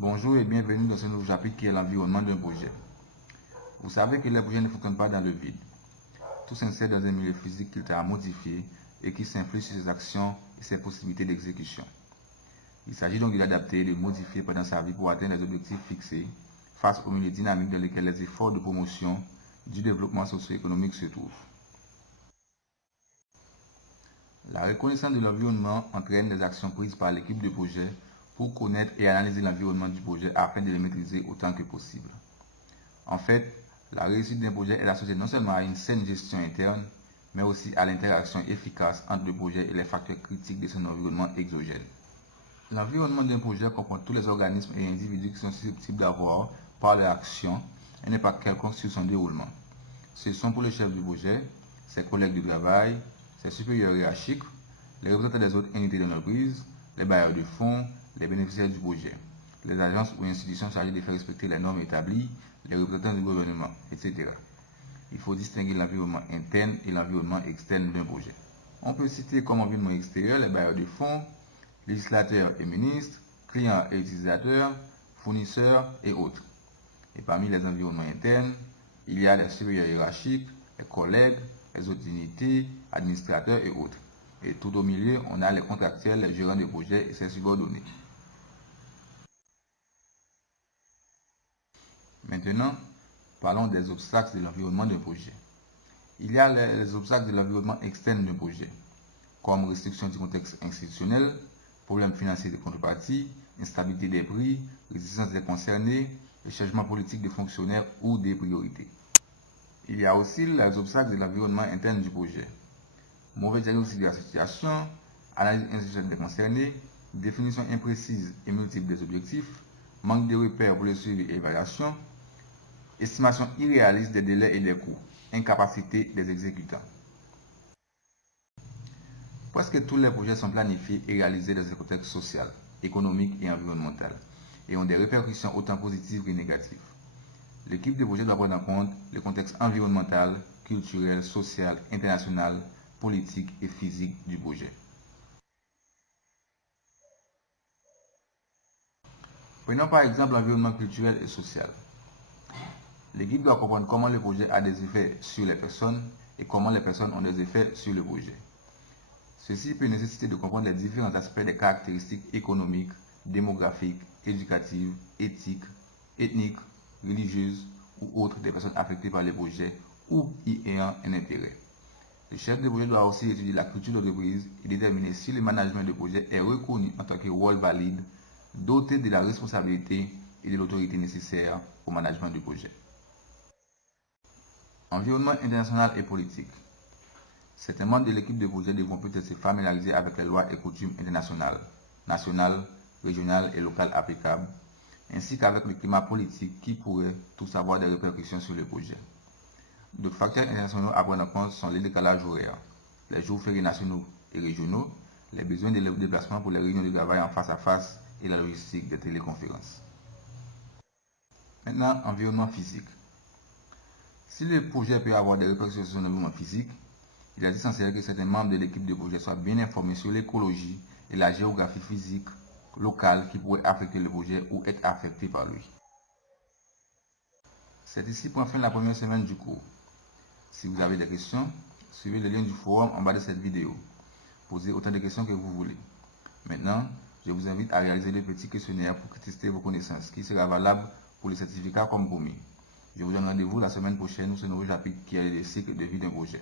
Bonjour et bienvenue dans ce nouveau chapitre qui est l'environnement d'un projet. Vous savez que les projets ne fonctionnent pas dans le vide. Tout s'insère dans un milieu physique qu'il t'a modifié et qui s'influe sur ses actions et ses possibilités d'exécution. Il s'agit donc de l'adapter et de le modifier pendant sa vie pour atteindre les objectifs fixés face au milieu dynamique dans lequel les efforts de promotion du développement socio-économique se trouvent. La reconnaissance de l'environnement entraîne les actions prises par l'équipe de projet pour connaître et analyser l'environnement du projet afin de le maîtriser autant que possible. En fait, la réussite d'un projet est associée non seulement à une saine gestion interne, mais aussi à l'interaction efficace entre le projet et les facteurs critiques de son environnement exogène. L'environnement d'un projet comprend tous les organismes et individus qui sont susceptibles d'avoir, par leur action, un impact quelconque sur son déroulement. Ce sont pour le chef du projet, ses collègues de travail, ses supérieurs hiérarchiques, les représentants des autres unités de l'entreprise, les bailleurs de fonds, les bénéficiaires du projet, les agences ou institutions chargées de faire respecter les normes établies, les représentants du gouvernement, etc. Il faut distinguer l'environnement interne et l'environnement externe d'un projet. On peut citer comme environnement extérieur les bailleurs de fonds, législateurs et ministres, clients et utilisateurs, fournisseurs et autres. Et parmi les environnements internes, il y a les supérieurs hiérarchiques, les collègues, les autres unités, administrateurs et autres. Et tout au milieu, on a les contractuels, les gérants de projet et ses subordonnés. Maintenant, parlons des obstacles de l'environnement d'un projet. Il y a les obstacles de l'environnement externe d'un projet, comme restriction du contexte institutionnel, problèmes financiers des contreparties, instabilité des prix, résistance des concernés, le changement politique des fonctionnaires ou des priorités. Il y a aussi les obstacles de l'environnement interne du projet. Mauvais diagnostic de la situation, analyse insuffisante des concernés, définition imprécise et multiple des objectifs, manque de repères pour le suivi et l'évaluation, estimation irréaliste des délais et des coûts, incapacité des exécutants. Presque tous les projets sont planifiés et réalisés dans un contexte social, économique et environnemental, et ont des répercussions autant positives que négatives. L'équipe de projet doit prendre en compte le contexte environnemental, culturel, social, international, politique et physique du projet. Prenons par exemple l'environnement culturel et social. L'équipe doit comprendre comment le projet a des effets sur les personnes et comment les personnes ont des effets sur le projet. Ceci peut nécessiter de comprendre les différents aspects des caractéristiques économiques, démographiques, éducatives, éthiques, ethniques, religieuses ou autres des personnes affectées par le projet ou y ayant un intérêt. Le chef de projet doit aussi étudier la culture d'entreprise et déterminer si le management de projet est reconnu en tant que rôle valide, doté de la responsabilité et de l'autorité nécessaires au management du projet. Environnement international et politique. Certains membres de l'équipe de projet devront peut-être se familiariser avec les lois et coutumes internationales, nationales, régionales et locales applicables, ainsi qu'avec le climat politique qui pourrait tous avoir des répercussions sur le projet. D'autres facteurs internationaux à prendre en compte sont les décalages horaires, les jours fériés nationaux et régionaux, les besoins de déplacement pour les réunions de travail en face à face et la logistique des téléconférences. Maintenant, environnement physique. Si le projet peut avoir des répercussions sur l'environnement physique, il est essentiel que certains membres de l'équipe de projet soient bien informés sur l'écologie et la géographie physique locale qui pourraient affecter le projet ou être affectés par lui. C'est ici pour fin la première semaine du cours. Si vous avez des questions, suivez le lien du forum en bas de cette vidéo. Posez autant de questions que vous voulez. Maintenant, je vous invite à réaliser le petit questionnaire pour tester vos connaissances, qui sera valable pour le certificat comme promis. Je vous donne rendez-vous la semaine prochaine pour ce nouveau chapitre qui est le cycle de vie d'un projet.